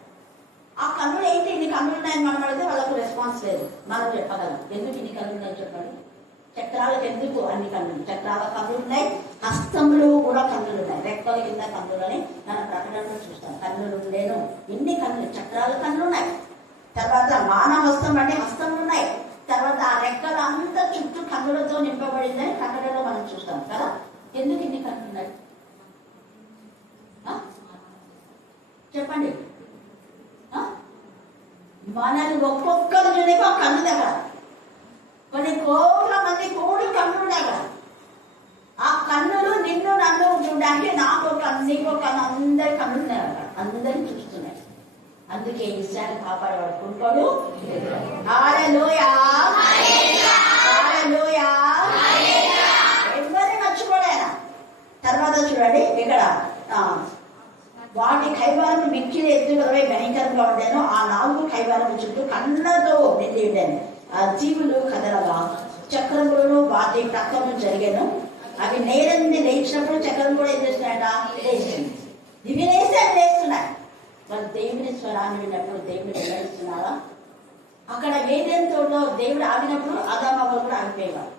ఆ కన్నులు ఏంటి, ఇన్ని కన్నులు ఉన్నాయని మనం అడిగితే వాళ్ళకు రెస్పాన్స్ లేదు. మనం చెప్పగలం ఎందుకు ఇన్ని కన్నులు ఉన్నాయని చెప్పండి. చక్రాలకు ఎందుకు అన్ని కన్నులు? చక్రాల కన్నులు ఉన్నాయి, హస్తంలో కూడా కన్నులు ఉన్నాయి, రెక్కల కింద కన్నులు అని మన ప్రకటనలో చూస్తాం. కన్నులు ఉండేను, ఇన్ని కన్నులు, చక్రాల కన్నులు ఉన్నాయి. తర్వాత మానవ హస్తం అంటే హస్తంలు ఉన్నాయి. తర్వాత ఆ రెక్కల అంతా చుట్టూ కన్నులతో నింపబడిందని ప్రకటనలో మనం చూస్తాం కదా. ఎందుకు ఇన్ని కన్నులు ఉన్నాయి చెప్పండి. మనల్ని ఒక్కొక్కరు చూడేమో ఆ కన్ను దగ్గర కొన్ని కోట్ల మంది కోడి కన్నులు దగ్గర. ఆ కన్నులు నిన్ను నన్ను చూడడానికి నాకు కన్ను, నీకు కన్ను, అందరి కన్నులు ఉన్నాయి అక్కడ, అందరిని చూస్తున్నాయి. అందుకే ఈ విషయాన్ని కాపాడబడుకుంటాడు. హల్లెలూయా, హల్లెలూయా. ఎవరిని మర్చిపోలేనా. తర్వాత చూడండి ఇక్కడ వాటి కైవారం మిక్కిలి ఎత్తుగలవై భయంకరంగా ఉండేను. ఆ 4 కైవారం చుట్టూ కళ్ళతో నిండి ఉండేను. ఆ జీవులు కదలగా చక్రములను వాటి ప్రక్కను జరిగాను. అవి నేరంది లేచినప్పుడు చక్రం కూడా ఏం చేస్తున్నాయట, లేచింది. ఇవి లేస్తే అవి లేస్తున్నాయి. మరి దేవుని స్వరాన్ని విన్నప్పుడు దేవుని వెల్లడిస్తున్నారా? అక్కడ ఏదైనా తోటలో దేవుడు ఆగినప్పుడు ఆదామవ్వలు కూడా ఆగిపోయేవారు.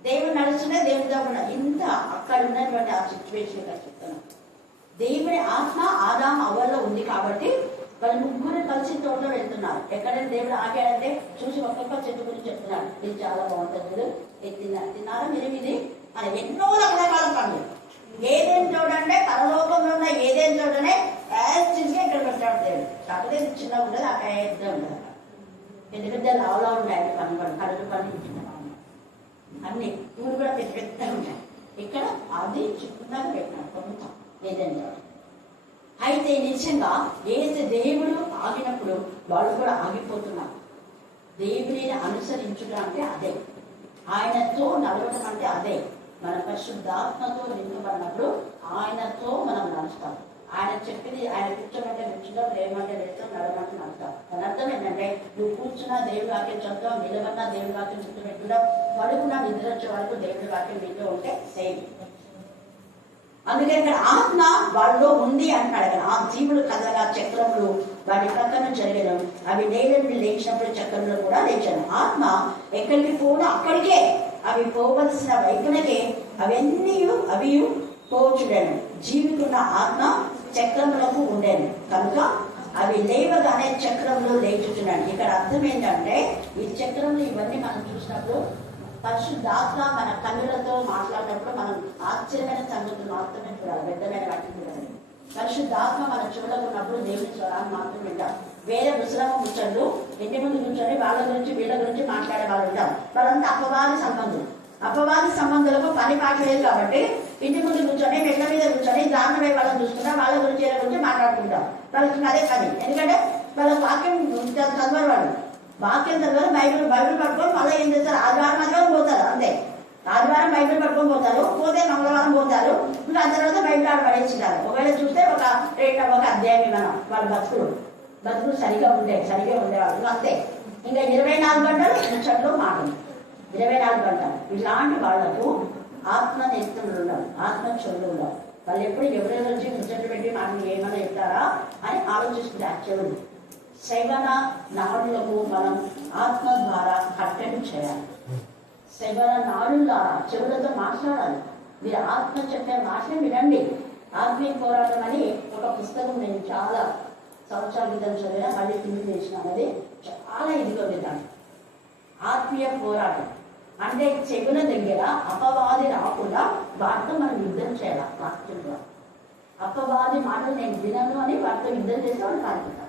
దేవుడు నడుస్తుంటే దేవుడితో కూడా ఇంత అక్కడ ఉన్నటువంటి ఆ సిచ్యువేషన్ ఇక్కడ చెప్తున్నాం. దేవుని ఆత్మ ఆదాం అవ్వలో ఉంది కాబట్టి వాళ్ళు ముగ్గురు కలిసి తోటలో వెళ్తున్నారు. ఎక్కడైనా దేవుడు ఆగాడంటే చూసి ఒక్కొక్క చెట్టు గురించి చెప్తున్నాడు, ఇది చాలా బాగుంటుంది, తిన్నారా మీరు ఇది అని. ఎన్నో రకరకాల పనులు. ఏదేం చూడంటే పరలోకంలో ఉన్న ఏదేం చూడనే యాక్చువల్గా ఇక్కడ పెట్టాడు దేవుడు. కాకపోతే ఇది చిన్నగా ఉండదు, ఆ పెద్ద ఉండదు. పెద్ద పెద్ద లావులా ఉంటాయి కళ్ళు పండించిన అన్ని పూలు కూడా పెద్ద పెద్దగా ఉంటాయి. ఇక్కడ అది చిన్నగా పెట్టినాడు కొంత ఏదైనా. అయితే నిజంగా ఏది దేవుడు ఆగినప్పుడు వాళ్ళు కూడా ఆగిపోతున్నారు. దేవుడిని అనుసరించడం అంటే అదే, ఆయనతో నడవడం అంటే అదే. మన పరిశుద్ధాత్మతో నింపబడినప్పుడు ఆయనతో మనం నడుస్తాం. ఆయన చెప్పింది ఆయన కూర్చోమంటే కూర్చుంటాం, లేమంటే లేస్తాం, నడమంటే నడుస్తాం. దాని అర్థం ఏంటంటే నువ్వు కూర్చున్నా దేవుడి వాక్యం చదువుతాం, నిలబడినా దేవుడి వాక్యం చుట్టూ పెట్టుకుంటాం, పడుకున్నా నిద్ర వచ్చే వరకు దేవుడి వాక్యం మీతో ఉంటే సేమ్. అందుకే ఇక్కడ ఆత్మ వాళ్ళలో ఉంది అంటున్నాడు కదా. ఆ జీవులు కదలగా చక్రములు వాటి ప్రక్కన జరిగాను, అవి నేలని లేచినప్పుడు చక్రంలో కూడా లేచాను. ఆత్మ ఎక్కడికి పోను అక్కడికే, అవి పోవలసిన వైపునకే అవి పోచుడాను. జీవికున్న ఆత్మ చక్రములకు ఉండేను కనుక అవి లేవగానే చక్రంలో లేచుచున్నాడు. ఇక్కడ అర్థం ఏంటంటే ఈ చక్రంలో ఇవన్నీ మనం చూసినప్పుడు పరిశుద్ధాత్మ మన కన్నులతో మాట్లాడినప్పుడు మనం ఆశ్చర్యమైన సంగతులు మాత్రమే చూడాలి, వ్యర్థమైన వాటిని చూడాలి. పరిశుద్ధాత్మ మన చెవులకు ఉన్నప్పుడు దేవుని స్వరాన్ని మాత్రం వింటాం. వేరే ముసలమ్మ ముచ్చళ్ళు ఇంటి ముందు కూర్చొని వాళ్ళ గురించి వీళ్ళ గురించి మాట్లాడే వాళ్ళు ఉంటారు. వాళ్ళంతా అపవాది సంబంధాలకు పని పాట లేదు కాబట్టి ఇంటి ముందు కూర్చొని మెట్ల మీద కూర్చొని దారుణమై వాళ్ళని చూసుకుంటాం, వాళ్ళ గురించి వీళ్ళ గురించి మాట్లాడుకుంటాం. వాళ్ళకి అదే పని. ఎందుకంటే వాళ్ళ వాక్యం చదవరు, వాళ్ళు వాక్యం చదవరు. బైబిల్ పట్టుకొని మళ్ళీ ఏం చేస్తారు, ఆదివారం పోతారు అంతే. ఆదివారం బైబిల్ పట్టుకొని పోతారు, పోతే మంగళవారం పోతారు, ఇంకా ఆ తర్వాత బైబిల్ ఆడ పడేసినారు. ఒకవేళ చూస్తే ఒక అధ్యాయం మనం వాళ్ళ బతుకులు సరిగా ఉండేవాళ్ళు అంతే. ఇంకా 24 గంటలు ముచ్చట్లో మాటలు, 24 గంటలు. ఇలాంటి వాళ్లకు ఆత్మ నేత్రములు ఉండవు, ఆత్మ చెవులు ఉండవు. వాళ్ళు ఎప్పుడు ఎవరి నుంచి ముచ్చట్లు పెట్టి మాటలు ఏమైనా చెప్తారా అని ఆలోచిస్తుంది ఆ చెవులు. శ్రవణ నాడులకు మనం ఆత్మ ద్వారా కట్టడి చేయాలి. శ్రవణ నాడుల ద్వారా చెవులతో మాట్లాడాలి. మీరు ఆత్మ చెప్పే మాటలు వినండి. ఆత్మీయ పోరాటం అని ఒక పుస్తకం నేను చాలా సంవత్సరాల క్రితం చదివిన, మళ్ళీ తిరిగి చేసినాను. అది చాలా ఇదిగా విధానం. ఆత్మీయ పోరాటం అంటే చెవుల దగ్గర అపవాది రాకుండా వాటితో మనం యుద్ధం చేయాలి. వాక్యంలో అపవాది మాటలు నేను వినను అని వాటితో యుద్ధం చేస్తే వాళ్ళు పారిపోతారు.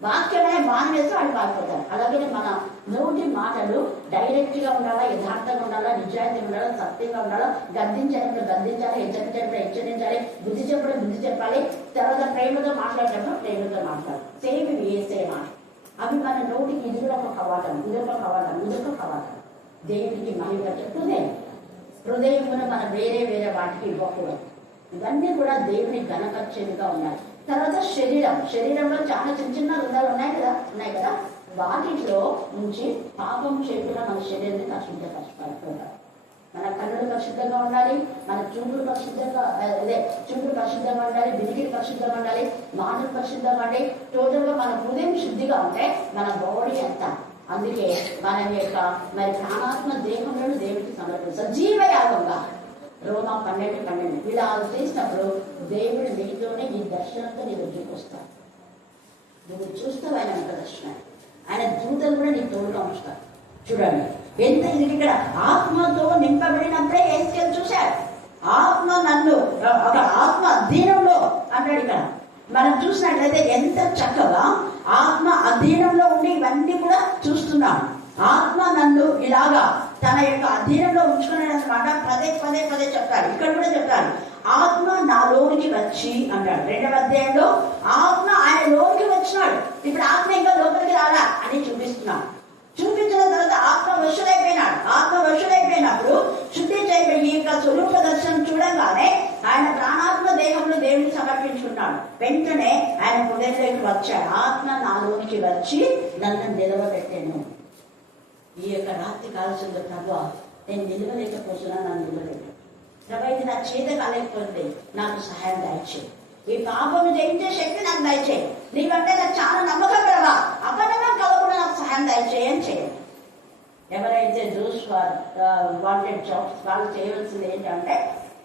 వాక్యమే బాణం వేస్తే వాళ్ళు పారిపోతారు. అలాగే మన నోటి మాటలు డైరెక్ట్ గా ఉండాలా, యథార్థంగా ఉండాలా, నిజాయితీగా ఉండాలా, సత్యంగా ఉండాలా. గద్దించేటప్పుడు గద్దించాలి, హెచ్చరించేటప్పుడు హెచ్చరించాలి, బుద్ధి చెప్పడం బుద్ధి చెప్పాలి. తర్వాత ప్రేమతో మాట్లాడేటప్పుడు ప్రేమతో మాట్లాడాలి. సేమ్ వేసే మాట. అవి మన నోటికి ఇది కూడా ఒక కవాటం, ఇదొక కవాటం. దేవుడికి మహిమ చెప్తుంది. హృదయమును మనం వేరే వాటికి ఇవ్వకూడదు. ఇవన్నీ కూడా దేవుని ఘనపరిచేదిగా ఉన్నాయి. తర్వాత శరీరంలో చాలా చిన్న హృదయాలు ఉన్నాయి కదా. వాటిలో నుంచి పాపం చేయకుండా మన శరీరాన్ని పరిశుద్ధపరచుకోవాలి. మన కన్నులు పరిశుద్ధంగా ఉండాలి, మన చూపులు పరిశుద్ధంగా ఉండాలి, వినికిడి పరిశుద్ధంగా ఉండాలి, మాటలు పరిశుద్ధంగా ఉండాలి. టోటల్ గా మన హృదయం శుద్ధిగా ఉంటే మన బాడీ అంతా. అందుకే మన యొక్క ప్రాణాత్మ దేహంలో దేవుడికి సమర్పిస్తాం సజీవయాగంగా. రోమా 12:12 ఇలా చేసినప్పుడు దేవుడు నీతోనే నీ దర్శనంతో నీ దగ్గరికి వస్తాడు. నువ్వు చూస్తావు ఆయన దర్శనం. ఆయన దూతలు కూడా నీ తోడుగా ఉంచుతారు. చూడండి ఎంత ఇది. ఇక్కడ ఆత్మతో నింపబడినప్పుడే ఏస్కేల్ చూశాడు. ఆత్మ నన్ను ఒక ఆత్మ అధీనంలో అంటాడు. ఇక్కడ మనం చూసినట్లయితే ఎంత చక్కగా ఆత్మ అధీనంలో ఉండి ఇవన్నీ కూడా చూస్తున్నాం. ఆత్మ నన్ను ఇలాగా తన యొక్క అధీనంలో ఉంచుకునేమాట పదే చెప్తాడు. ఇక్కడ కూడా చెప్తాడు, ఆత్మ నాలోనికి వచ్చి అంటాడు. 2వ అధ్యాయంలో ఆత్మ ఆయన లోనికి వచ్చినాడు. ఇప్పుడు ఆత్మ ఇంకా లోపలికి రాలా అని చూపిస్తున్నాం. చూపించిన తర్వాత ఆత్మ వశుడైపోయినప్పుడు శుద్ధి చేయబడి ఈ యొక్క స్వరూప దర్శనం చూడంగానే ఆయన ప్రాణాత్మ దేహంలో దేవుడిని సమర్పించుకున్నాడు. వెంటనే ఆయన హృదయంలోకి వచ్చాడు. ఆత్మ నాలోనికి వచ్చి నన్ను నిలవబెట్టాను. ఈ యొక్క రాత్రి కాల్సిందో ప్రభా నేను నిలవలేకపోతున్నా, నన్ను నిలవలేదు ప్రభా, ఇది నా చేత కాలేకపోతే నాకు సహాయం దయచేయి. ఈ పాపను జయించే శక్తి నాకు దయచేయి. నీవంటే నాకు చాలా నమ్మకం ప్రభా, అపనమ్మకం కలగకుండా నాకు సహాయం దయచేయి అని చేయాలి. ఎవరైతే వాంటెడ్ జాబ్స్ వాళ్ళు చేయవలసింది ఏంటంటే,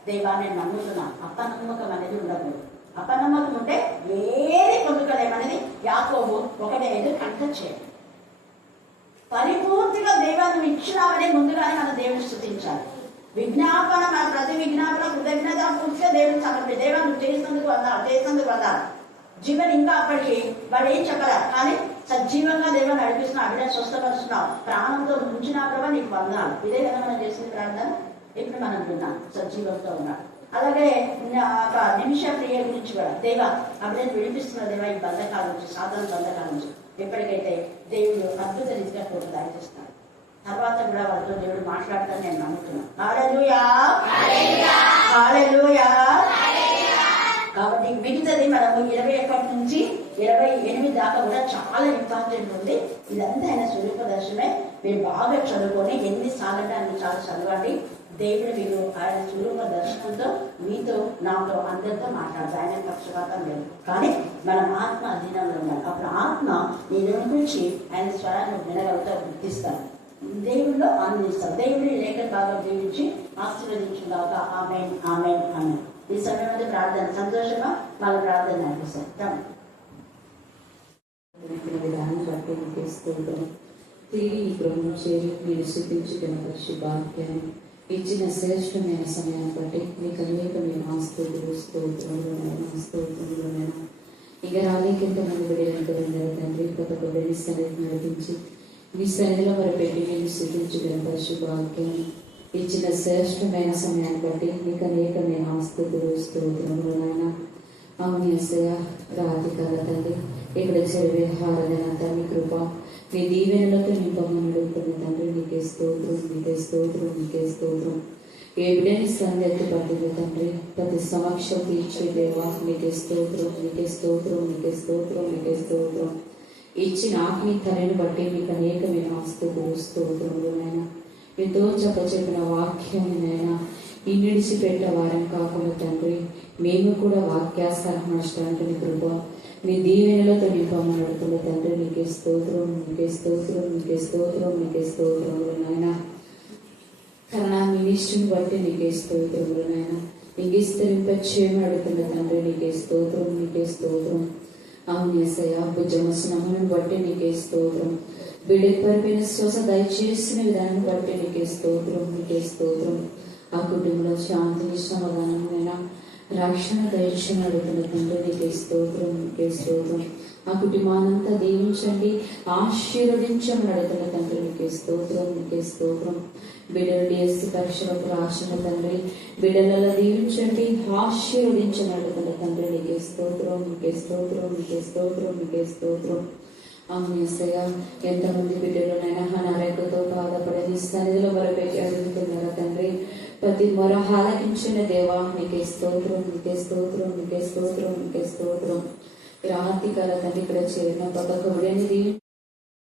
దేవా నేను నమ్ముతున్నా, అపనమ్మకం అనేది ఉండకూడదు. అపనమ్మకం ఉంటే ఏది పొందుకోలేమనేది యాకోబు 1:5 కంటెక్ట్ చేయాలి. పరిపూర్తిగా దేవాన్ని ఇచ్చినామని ముందుగానే మన దేవుని స్తుతించాలి. విజ్ఞాపన, మన ప్రతి విజ్ఞాపన కృతజ్ఞత పూర్తిగా దేవుని సమర్పి దేవాన్ని చేసినందుకు వందాలి. జీవన్ ఇంకా అప్పటికి వాళ్ళు ఏం చెప్పారు, కానీ సజీవంగా దేవుని నడిపిస్తున్నావు, అభిన స్వస్థపరుస్తున్నావు, ప్రాణంతో ఉంచినా ప్రభా నీకు వందాలు. ఇదే కదా మనం చేసిన ప్రార్థన. ఇప్పుడు మనం విన్నాం సజీవంతో ఉన్నాం. అలాగే ఒక నిమిష క్రియ గురించి కూడా దేవా అభిన విడిపిస్తున్న దేవా ఈ బంధకాల నుంచి, సాధారణ బంధకాల నుంచి ఎప్పటికైతే దేవుడు అద్భుత రీతిగా కూడా దయచేస్తున్నాడు. తర్వాత కూడా వాళ్ళతో దేవుడు మాట్లాడతాను నేను నమ్ముతున్నాను. హల్లెలూయా, హల్లెలూయా. కాబట్టి మిగతాది మనము 21 నుంచి 28 దాకా కూడా చాలా ఇంపార్టెంట్ ఉంది. ఇదంతా ఆయన స్వరూప దర్శనమే. మీరు బాగా చదువుకొని ఎన్నిసార్లు అంటే అన్ని చాలా చదవండి. దేవుడు మీరు ఆయన స్వరూప దర్శనంతో మీతో నాతో అందరితో మాట్లాడతారు. ఆయన పక్షపాతం లేదు, కానీ మనం ఆత్మ అధీనంలో ఉండాలి. అప్పుడు ఆత్మ నేను గురించి ఆయన స్వరాన్ని వినగలుగుతా గుర్తిస్తాను, దేవుల్లో ఆనందిస్తాం. దేవుడిని లేఖన బాగా జీవించి ఆశీర్వదించుగాక. ఆమేన్, ఆమేన్, ఆమేన్. ఈ సమయంలో ప్రార్థన సంతోషమా వాళ్ళ ప్రార్థన అనిపిస్తాం. విధానం బట్టి తిరిగి ఈ గృహం చేరి మీరు స్థితించుకున్న శుభాఖ్యాన్ని ఇచ్చిన శ్రేష్టమైన సమయాన్ని బట్టి మీకు అనేకమైన స్తోత్రములు స్తోత్రములు ఇక రాలేకింత మంది విడిన తండ్రి కొత్త బిడ్డని సన్నిధి నడిపించి మీ సన్నిధిలో వారు పెట్టి మీరు స్థితించుకున్న శుభాఖ్యాన్ని ఇచ్చిన శ్రేష్టమైన సమయాన్ని బట్టి మీకు అనేకమైన స్తోత్రములు నాయన. అవును యేసయ్య, రాత్రి కాల తండ్రి ఇక్కడ జరిగే ఆరాధన మీ కృప మీ దీవెనలతో నింపమని అడుగుతున్న తండ్రి నీకే స్తోత్రం, నీకే స్తోత్రం, నీకే స్తోత్రం. ఏ బిడ్డని సంధ్యకి పట్టింది తండ్రి ప్రతి సమక్షం తీర్చే దేవా నీకే స్తోత్రం, నీకే స్తోత్రం, నీకే స్తోత్రం, నీకే స్తోత్రం. ఇచ్చిన ఆత్మీ తనని బట్టి మీకు అనేకమైన స్తోత్రములు నాయన. ఎంతో చెప్పిన వాక్యాన్ని నాయన ఈ నిడిచిపెట్టే వారం కాకుండా తండ్రి మేము కూడా వాక్యాసారం నష్టానికి కృప మీ దీవెనలతో నింపమని అడుగుతున్న తండ్రి నీకే స్తోత్రం, నీకే స్తోత్రం, నీకే స్తోత్రం, నీకే స్తోత్రములు నాయన. కన్నా మినిస్ట్రీని బట్టి నీకే స్తోత్రములు నాయన. నీకు విస్తరింపచేయమని అడుగుతున్న తండ్రి నీకే స్తోత్రం, నీకే స్తోత్రం. అవును యేసయ్య, భుజమస్నములను బట్టి నీకే స్తోత్రం. బిడ్డకి పరిపోయిన శ్వాస దయచేసిన విధానం బట్టి నీకే స్తోత్రం, నీకే స్తోత్రం. ఆ కుటుంబంలో శాంతిని సమాధానమైన రక్షణ దయచేసి అడుగుతున్న తండ్రి నీకే స్తోత్రం, నీకే స్తోత్రం. ఆ కుటుంబానంతా దీవించండి, ఆశీర్వదించమని అడుగుతున్న తండ్రి నీకే స్తోత్రం, నీకే స్తోత్రం. బిడ్డలు డిఎస్సి పరీక్షలకు రాసిన తండ్రి బిడ్డలలో దీవించండి, ఆశీర్వదించమని అడుగుతున్న తండ్రి నీకే స్తోత్రం, నీకే స్తోత్రం, నీకే స్తోత్రం, నీకే స్తోత్రం. అవును యేసయ్య, ఎంతమంది బిడ్డలునైనా అనారోగ్యంతో బాధపడే నీ సన్నిధిలో మొరపెట్టి అడుగుతున్నారా తండ్రి. ప్రతి మొర ఆలకించిన దేవా నీకే స్తోత్రం, నీకే స్తోత్రం, నీకే స్తోత్రం, నీకే స్తోత్రం. రాత్రి కాల తండ్రి ఇక్కడ చేరిన పదకొండు